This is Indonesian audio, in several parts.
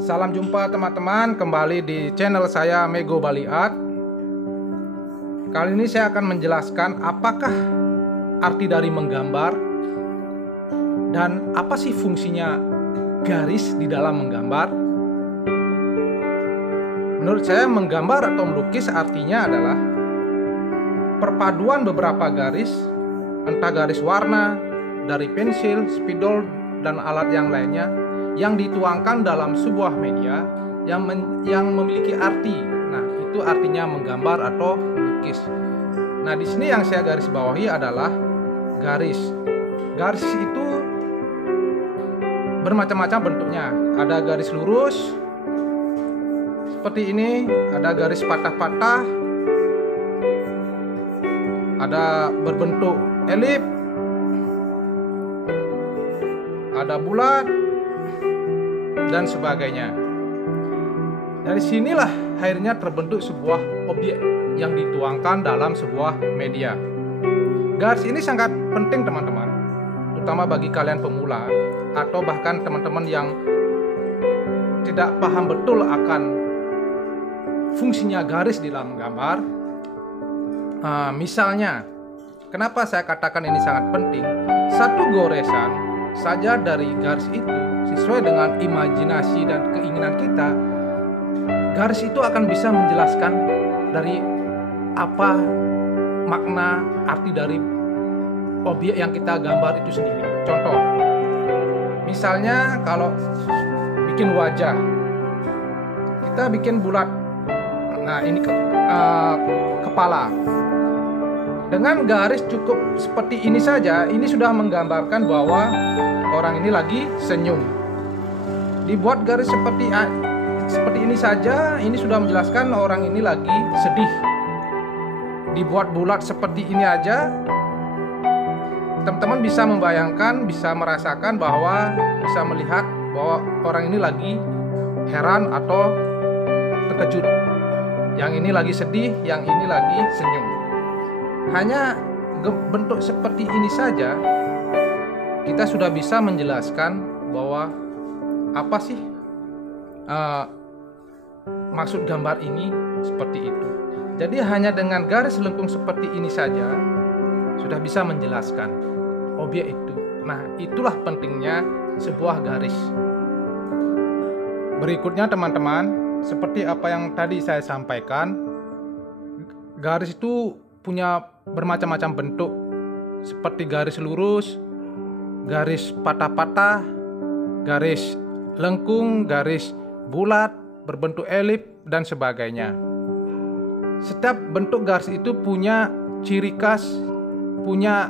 Salam jumpa teman-teman, kembali di channel saya Mego Bali Art. Kali ini saya akan menjelaskan apakah arti dari menggambar dan apa sih fungsinya garis di dalam menggambar. Menurut saya menggambar atau melukis artinya adalah perpaduan beberapa garis, entah garis warna, dari pensil, spidol, dan alat yang lainnya yang dituangkan dalam sebuah media yang memiliki arti. Nah, itu artinya menggambar atau melukis. Nah, di sini yang saya garis bawahi adalah garis. Garis itu bermacam-macam bentuknya. Ada garis lurus seperti ini, ada garis patah-patah, ada berbentuk elip, ada bulat, dan sebagainya. Dari sinilah akhirnya terbentuk sebuah objek yang dituangkan dalam sebuah media. Garis ini sangat penting teman-teman, terutama bagi kalian pemula atau bahkan teman-teman yang tidak paham betul akan fungsinya garis di dalam gambar. Misalnya, kenapa saya katakan ini sangat penting? Satu goresan saja dari garis itu sesuai dengan imajinasi dan keinginan kita, garis itu akan bisa menjelaskan dari apa makna arti dari objek yang kita gambar itu sendiri. Contoh, misalnya kalau bikin wajah, kita bikin bulat. Nah, ini kepala. Dengan garis cukup seperti ini saja, ini sudah menggambarkan bahwa orang ini lagi senyum. Dibuat garis seperti ini saja, ini sudah menjelaskan orang ini lagi sedih. Dibuat bulat seperti ini aja, teman-teman bisa membayangkan, bisa merasakan bahwa, bisa melihat bahwa orang ini lagi heran atau terkejut. Yang ini lagi sedih, yang ini lagi senyum. Hanya bentuk seperti ini saja kita sudah bisa menjelaskan bahwa apa sih maksud gambar ini seperti itu. Jadi hanya dengan garis lengkung seperti ini saja sudah bisa menjelaskan objek itu. Nah, itulah pentingnya sebuah garis. Berikutnya teman-teman, seperti apa yang tadi saya sampaikan, garis itu punya bermacam-macam bentuk, seperti garis lurus, garis patah-patah, garis lengkung, garis bulat, berbentuk elip, dan sebagainya. Setiap bentuk garis itu punya ciri khas, punya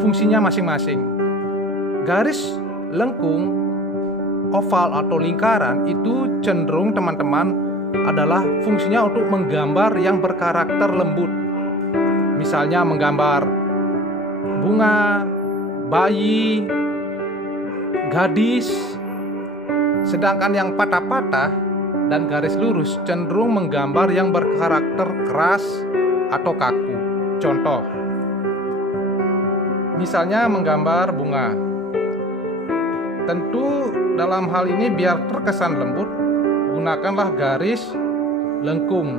fungsinya masing-masing. Garis lengkung, oval atau lingkaran itu cenderung teman-teman adalah fungsinya untuk menggambar yang berkarakter lembut. Misalnya menggambar bunga, bayi, gadis. Sedangkan yang patah-patah dan garis lurus cenderung menggambar yang berkarakter keras atau kaku. Contoh, misalnya menggambar bunga. Tentu dalam hal ini biar terkesan lembut, gunakanlah garis lengkung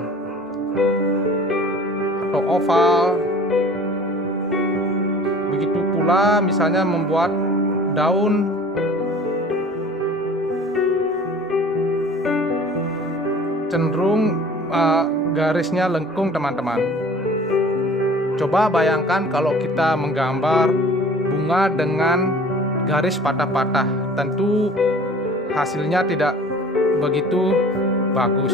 atau oval. Begitu pula misalnya membuat daun, cenderung garisnya lengkung teman-teman. Coba bayangkan kalau kita menggambar bunga dengan garis patah-patah, tentu hasilnya tidak begitu bagus.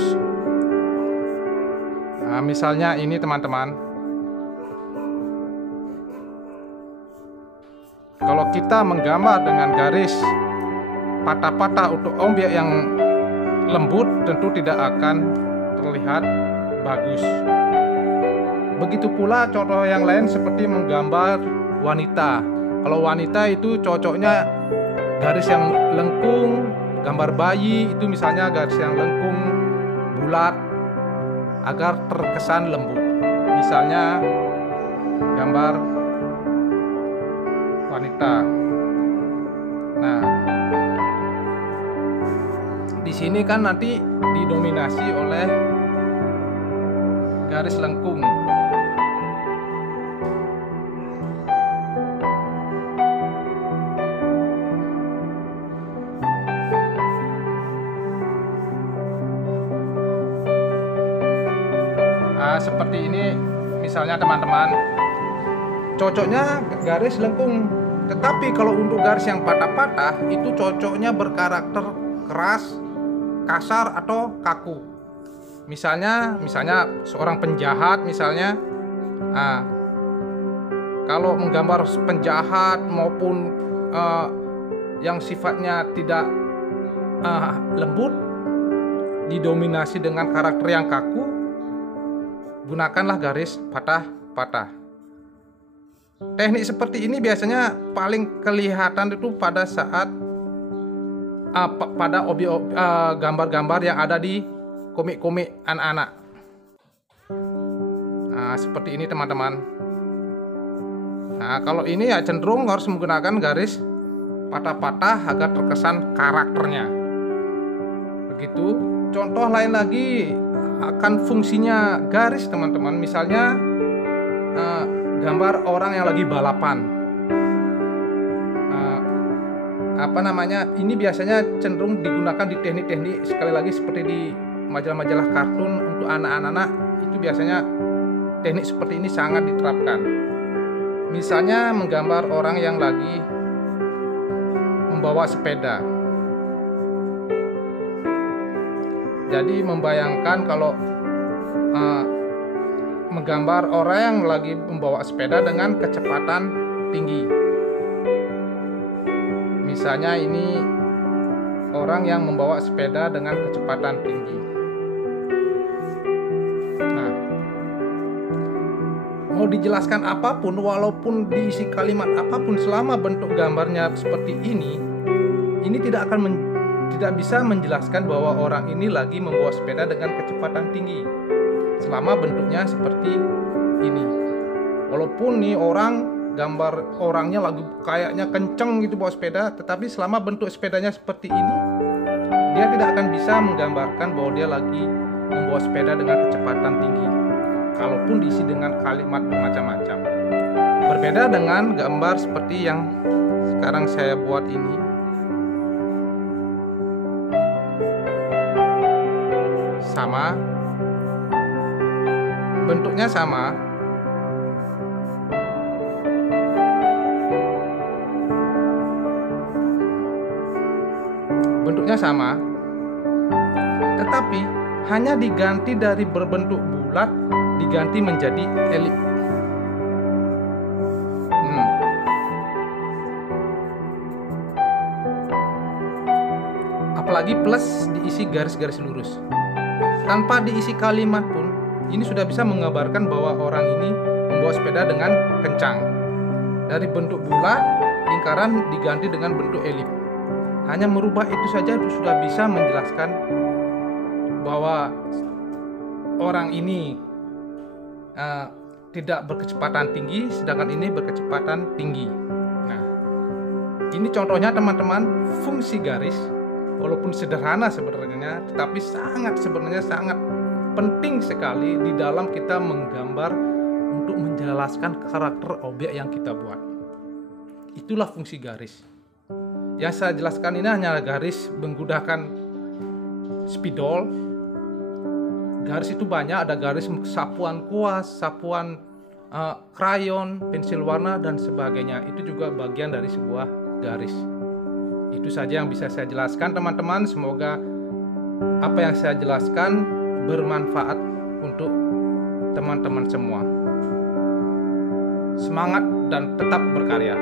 Nah, misalnya ini teman-teman, kalau kita menggambar dengan garis patah-patah untuk objek yang lembut, tentu tidak akan terlihat bagus. Begitu pula contoh yang lain seperti menggambar wanita. Kalau wanita itu cocoknya garis yang lengkung. Gambar bayi itu misalnya garis yang lengkung, bulat, agar terkesan lembut. Misalnya gambar wanita. Nah, sini kan nanti didominasi oleh garis lengkung. Seperti ini misalnya teman-teman, cocoknya garis lengkung. Tetapi kalau untuk garis yang patah-patah itu cocoknya berkarakter keras, kasar atau kaku. Misalnya seorang penjahat misalnya. Kalau menggambar penjahat maupun yang sifatnya tidak lembut, didominasi dengan karakter yang kaku, gunakanlah garis patah-patah. Teknik seperti ini biasanya paling kelihatan itu pada saat pada gambar-gambar yang ada di komik-komik anak-anak. Nah, seperti ini teman-teman. Nah, kalau ini ya cenderung harus menggunakan garis patah-patah agar terkesan karakternya. Begitu. Contoh lain lagi akan fungsinya garis teman-teman, misalnya gambar orang yang lagi balapan, ini biasanya cenderung digunakan di teknik-teknik sekali lagi seperti di majalah-majalah kartun untuk anak-anak. Itu biasanya teknik seperti ini sangat diterapkan. Misalnya menggambar orang yang lagi membawa sepeda. Jadi membayangkan kalau menggambar orang yang lagi membawa sepeda dengan kecepatan tinggi. Misalnya ini orang yang membawa sepeda dengan kecepatan tinggi. Nah, mau dijelaskan apapun, walaupun diisi kalimat apapun, selama bentuk gambarnya seperti ini tidak bisa menjelaskan bahwa orang ini lagi membawa sepeda dengan kecepatan tinggi selama bentuknya seperti ini. Walaupun nih gambar orangnya lagi kayaknya kenceng gitu bawa sepeda, tetapi selama bentuk sepedanya seperti ini, dia tidak akan bisa menggambarkan bahwa dia lagi membawa sepeda dengan kecepatan tinggi kalaupun diisi dengan kalimat bermacam-macam. Berbeda dengan gambar seperti yang sekarang saya buat ini. Sama, bentuknya sama, tetapi hanya diganti dari berbentuk bulat diganti menjadi elip. Apalagi plus diisi garis-garis lurus. Tanpa diisi kalimat pun, ini sudah bisa menggambarkan bahwa orang ini membawa sepeda dengan kencang. Dari bentuk bulat, lingkaran diganti dengan bentuk elip. Hanya merubah itu saja sudah bisa menjelaskan bahwa orang ini tidak berkecepatan tinggi, sedangkan ini berkecepatan tinggi. Nah, ini contohnya teman-teman, fungsi garis. Walaupun sederhana sebenarnya, tetapi sangat penting sekali di dalam kita menggambar untuk menjelaskan karakter objek yang kita buat. Itulah fungsi garis. Yang saya jelaskan ini hanya garis menggunakan spidol. Garis itu banyak, ada garis sapuan kuas, sapuan krayon, pensil warna dan sebagainya. Itu juga bagian dari sebuah garis. Itu saja yang bisa saya jelaskan teman-teman. Semoga apa yang saya jelaskan bermanfaat untuk teman-teman semua. Semangat dan tetap berkarya.